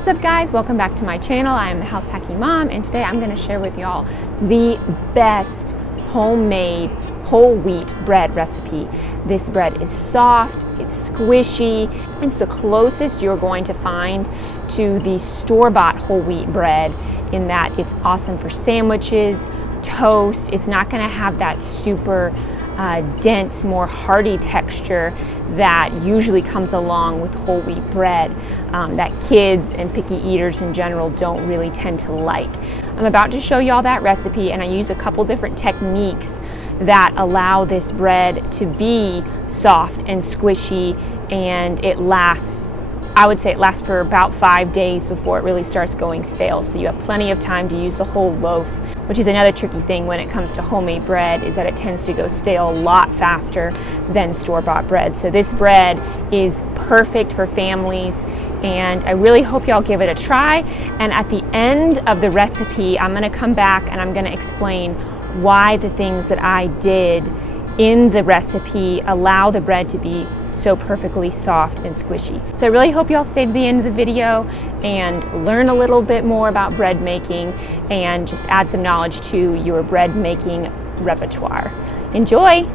What's up guys, welcome back to my channel. I am the House Hacking Mom, and today I'm going to share with y'all the best homemade whole wheat bread recipe. This bread is soft, it's squishy, it's the closest you're going to find to the store-bought whole wheat bread in that it's awesome for sandwiches, toast. It's not going to have that super dense, more hearty texture that usually comes along with whole wheat bread that kids and picky eaters in general don't really tend to like. I'm about to show you all that recipe, and I use a couple different techniques that allow this bread to be soft and squishy, and it lasts, I would say it lasts for about 5 days before it really starts going stale. So you have plenty of time to use the whole loaf, which is another tricky thing when it comes to homemade bread, is that it tends to go stale a lot faster than store-bought bread. So this bread is perfect for families, and I really hope y'all give it a try. And at the end of the recipe, I'm gonna come back and I'm gonna explain why the things that I did in the recipe allow the bread to be so perfectly soft and squishy. So I really hope y'all stay to the end of the video and learn a little bit more about bread making and just add some knowledge to your bread making repertoire. Enjoy!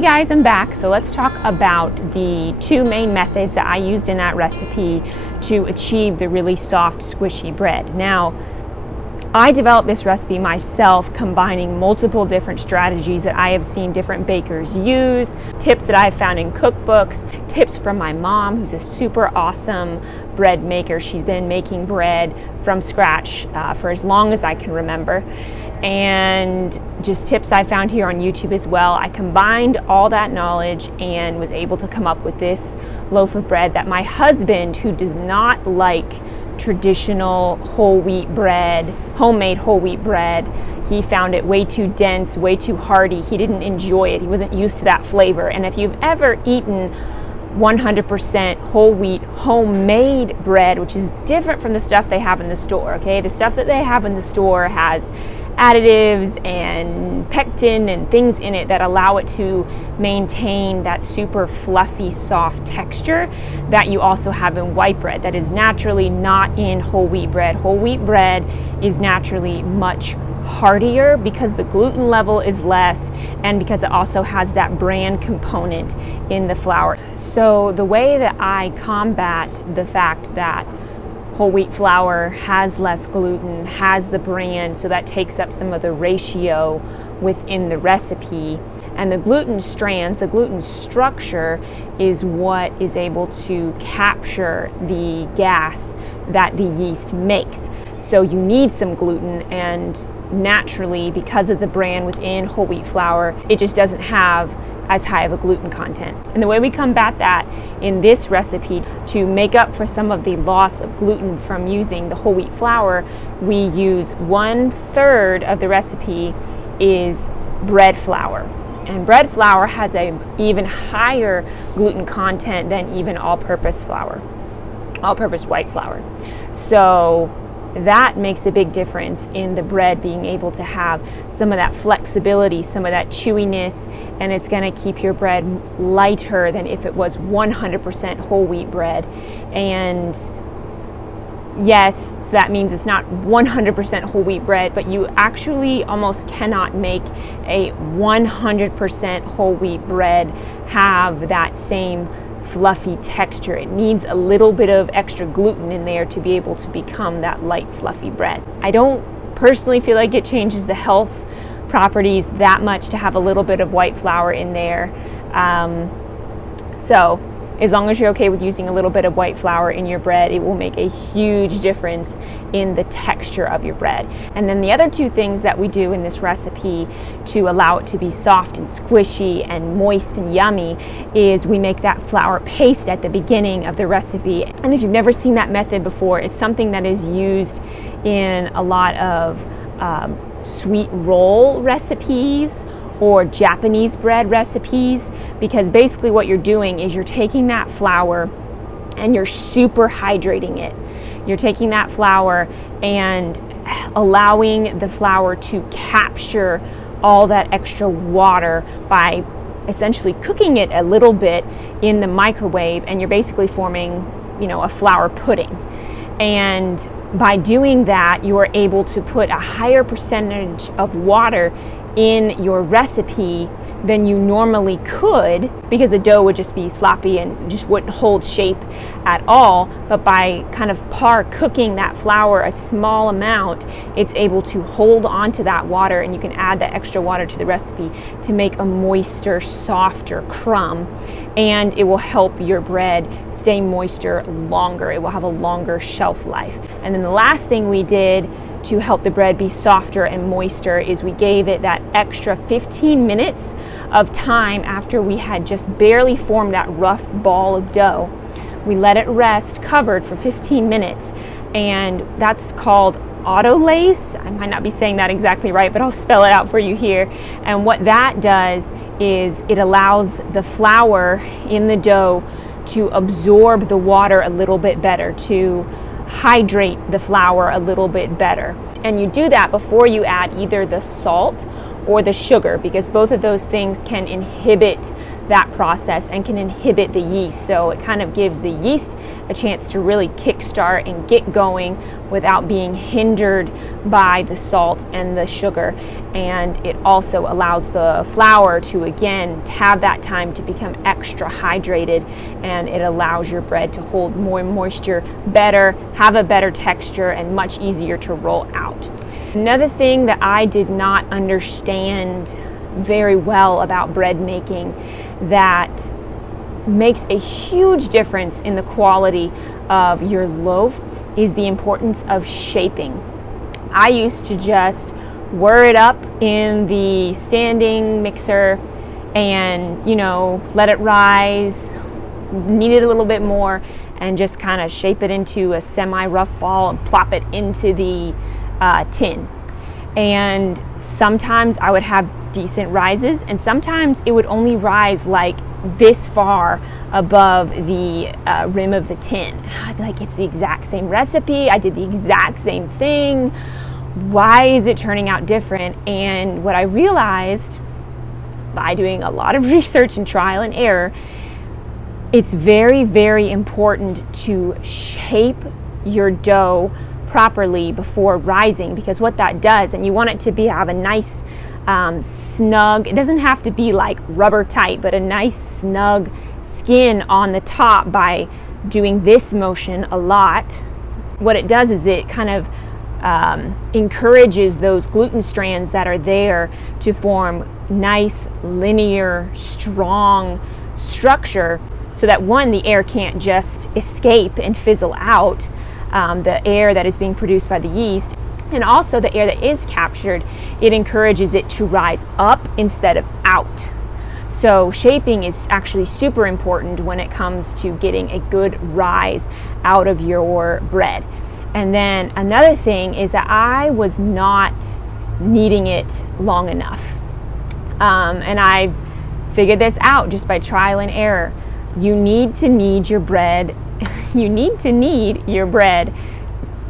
Hey guys, I'm back. So let's talk about the two main methods that I used in that recipe to achieve the really soft, squishy bread. Now, I developed this recipe myself, combining multiple different strategies that I have seen different bakers use, tips that I've found in cookbooks, tips from my mom, who's a super awesome bread maker. She's been making bread from scratch for as long as I can remember. And just tips I found here on YouTube as well. I combined all that knowledge and was able to come up with this loaf of bread that my husband, who does not like traditional whole wheat bread, homemade whole wheat bread, he found it way too dense, way too hearty. He didn't enjoy it. He wasn't used to that flavor. And if you've ever eaten 100% whole wheat homemade bread, which is different from the stuff they have in the store, okay? The stuff that they have in the store has additives and pectin and things in it that allow it to maintain that super fluffy, soft texture that you also have in white bread that is naturally not in whole wheat bread. Whole wheat bread is naturally much heartier because the gluten level is less and because it also has that bran component in the flour. So the way that I combat the fact that whole wheat flour has less gluten, has the bran, so that takes up some of the ratio within the recipe. And the gluten strands, the gluten structure is what is able to capture the gas that the yeast makes. So you need some gluten, and naturally, because of the bran within whole wheat flour, it just doesn't have as high of a gluten content. And the way we combat that in this recipe to make up for some of the loss of gluten from using the whole wheat flour, we use 1/3 of the recipe is bread flour. And bread flour has an even higher gluten content than even all-purpose flour, all-purpose white flour. So that makes a big difference in the bread being able to have some of that flexibility, some of that chewiness, and it's going to keep your bread lighter than if it was 100% whole wheat bread. And yes, so that means it's not 100% whole wheat bread, but you actually almost cannot make a 100% whole wheat bread have that same fluffy texture. It needs a little bit of extra gluten in there to be able to become that light, fluffy bread. I don't personally feel like it changes the health properties that much to have a little bit of white flour in there. So as long as you're okay with using a little bit of white flour in your bread, it will make a huge difference in the texture of your bread. And then the other two things that we do in this recipe to allow it to be soft and squishy and moist and yummy is we make that flour paste at the beginning of the recipe. And if you've never seen that method before, it's something that is used in a lot of sweet roll recipes or Japanese bread recipes, because basically what you're doing is you're taking that flour and you're super hydrating it. You're taking that flour and allowing the flour to capture all that extra water by essentially cooking it a little bit in the microwave, and you're basically forming, you know, a flour pudding. And by doing that, you are able to put a higher percentage of water in your recipe than you normally could, because the dough would just be sloppy and just wouldn't hold shape at all. But by kind of cooking that flour a small amount, it's able to hold on to that water, and you can add that extra water to the recipe to make a moister, softer crumb, and it will help your bread stay moister longer. It will have a longer shelf life. And then the last thing we did to help the bread be softer and moister is we gave it that extra 15 minutes of time after we had just barely formed that rough ball of dough. We let it rest covered for 15 minutes, and that's called autolace. I might not be saying that exactly right, but I'll spell it out for you here. And what that does is it allows the flour in the dough to absorb the water a little bit better, to hydrate the flour a little bit better. And you do that before you add either the salt or the sugar, because both of those things can inhibit that process and can inhibit the yeast. So it kind of gives the yeast a chance to really kickstart and get going without being hindered by the salt and the sugar. And it also allows the flour to, again, have that time to become extra hydrated, and it allows your bread to hold more moisture better, have a better texture, and much easier to roll out. Another thing that I did not understand very well about bread making that makes a huge difference in the quality of your loaf is the importance of shaping. I used to just whir it up in the standing mixer and, you know, let it rise, knead it a little bit more, and just kind of shape it into a semi-rough ball and plop it into the tin. And sometimes I would have decent rises, and sometimes it would only rise like this far above the rim of the tin. I'd be like, it's the exact same recipe, I did the exact same thing, why is it turning out different? And what I realized by doing a lot of research and trial and error, it's very, very important to shape your dough properly before rising, because what that does, and you want it to have a nice snug, it doesn't have to be like rubber tight, but a nice snug skin on the top. By doing this motion a lot, what it does is it kind of encourages those gluten strands that are there to form nice, linear, strong structure, so that one, the air can't just escape and fizzle out, the air that is being produced by the yeast, and also the air that is captured, it encourages it to rise up instead of out. So shaping is actually super important when it comes to getting a good rise out of your bread. And then another thing is that I was not kneading it long enough. And I figured this out just by trial and error. You need to knead your bread. You need to knead your bread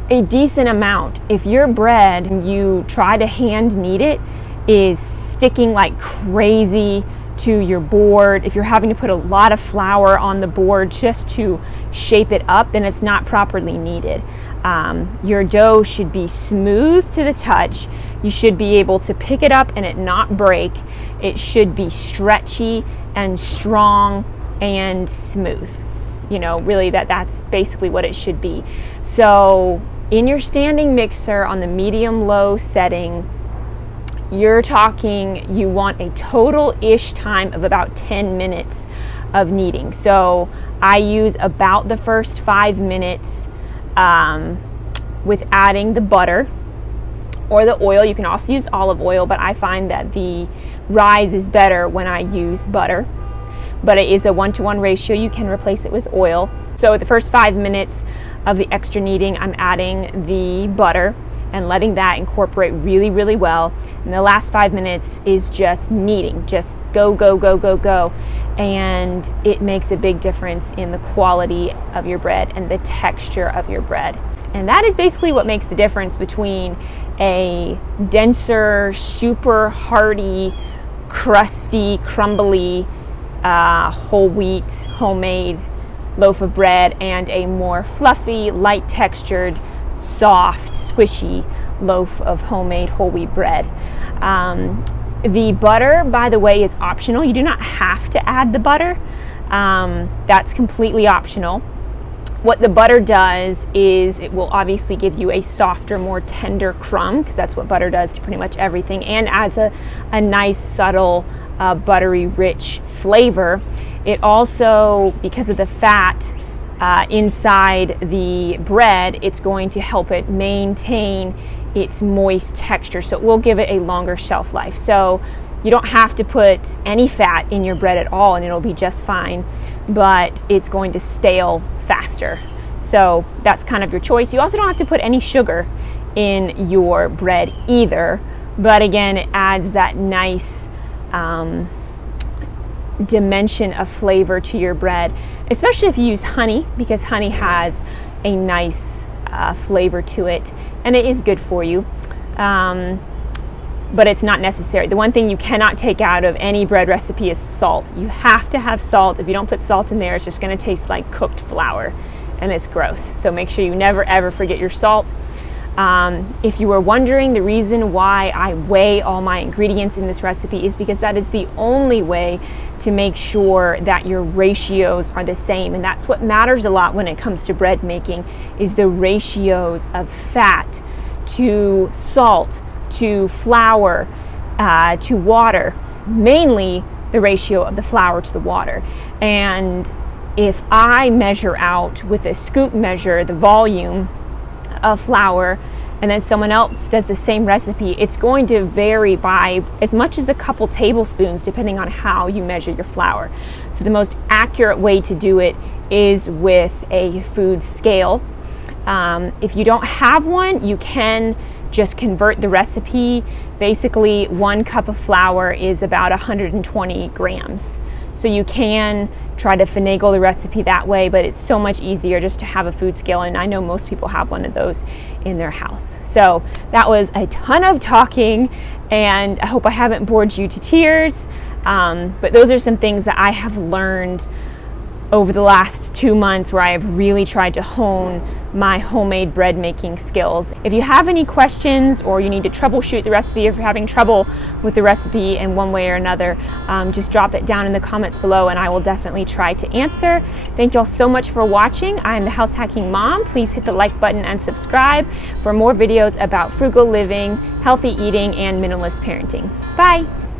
a decent amount. If your bread, you try to hand knead it, is sticking like crazy to your board, if you're having to put a lot of flour on the board just to shape it up, then it's not properly kneaded. Your dough should be smooth to the touch. You should be able to pick it up and it not break. It should be stretchy and strong and smooth. You know, really that's basically what it should be. So in your standing mixer on the medium-low setting, you're talking, you want a total-ish time of about 10 minutes of kneading. So I use about the first 5 minutes with adding the butter or the oil. You can also use olive oil, but I find that the rise is better when I use butter. But it is a 1-to-1 ratio. You can replace it with oil. So the first 5 minutes of the extra kneading, I'm adding the butter and letting that incorporate really, really well. And the last 5 minutes is just kneading, just go, go, go, go, go. And it makes a big difference in the quality of your bread and the texture of your bread. And that is basically what makes the difference between a denser, super hearty, crusty, crumbly, whole wheat, homemade loaf of bread and a more fluffy, light textured, soft, squishy loaf of homemade whole wheat bread. The butter, by the way, is optional. You do not have to add the butter. That's completely optional. What the butter does is it will obviously give you a softer, more tender crumb, because that's what butter does to pretty much everything, and adds a nice, subtle, buttery, rich flavor. It also, because of the fat inside the bread, it's going to help it maintain its moist texture, so it will give it a longer shelf life. So you don't have to put any fat in your bread at all and it'll be just fine, but it's going to stale faster. So that's kind of your choice. You also don't have to put any sugar in your bread either, but again, it adds that nice dimension of flavor to your bread, especially if you use honey, because honey has a nice flavor to it and it is good for you. but it's not necessary. The one thing you cannot take out of any bread recipe is salt. You have to have salt. If you don't put salt in there, it's just going to taste like cooked flour, and it's gross. So make sure you never ever forget your salt. If you were wondering, the reason why I weigh all my ingredients in this recipe is because that is the only way to make sure that your ratios are the same, and that's what matters a lot when it comes to bread making, is the ratios of fat to salt to flour to water, mainly the ratio of the flour to the water. And if I measure out with a scoop measure the volume of flour, and then someone else does the same recipe, it's going to vary by as much as a couple tablespoons depending on how you measure your flour. So the most accurate way to do it is with a food scale. If you don't have one, you can just convert the recipe. Basically, 1 cup of flour is about 120 grams. So you can try to finagle the recipe that way, but it's so much easier just to have a food scale, and I know most people have one of those in their house. So that was a ton of talking, and I hope I haven't bored you to tears, but those are some things that I have learned over the last 2 months where I have really tried to hone my homemade bread making skills. If you have any questions or you need to troubleshoot the recipe, if you're having trouble with the recipe in one way or another, just drop it down in the comments below and I will definitely try to answer. Thank you all so much for watching. I'm the House Hacking Mom. Please hit the like button and subscribe for more videos about frugal living, healthy eating, and minimalist parenting. Bye!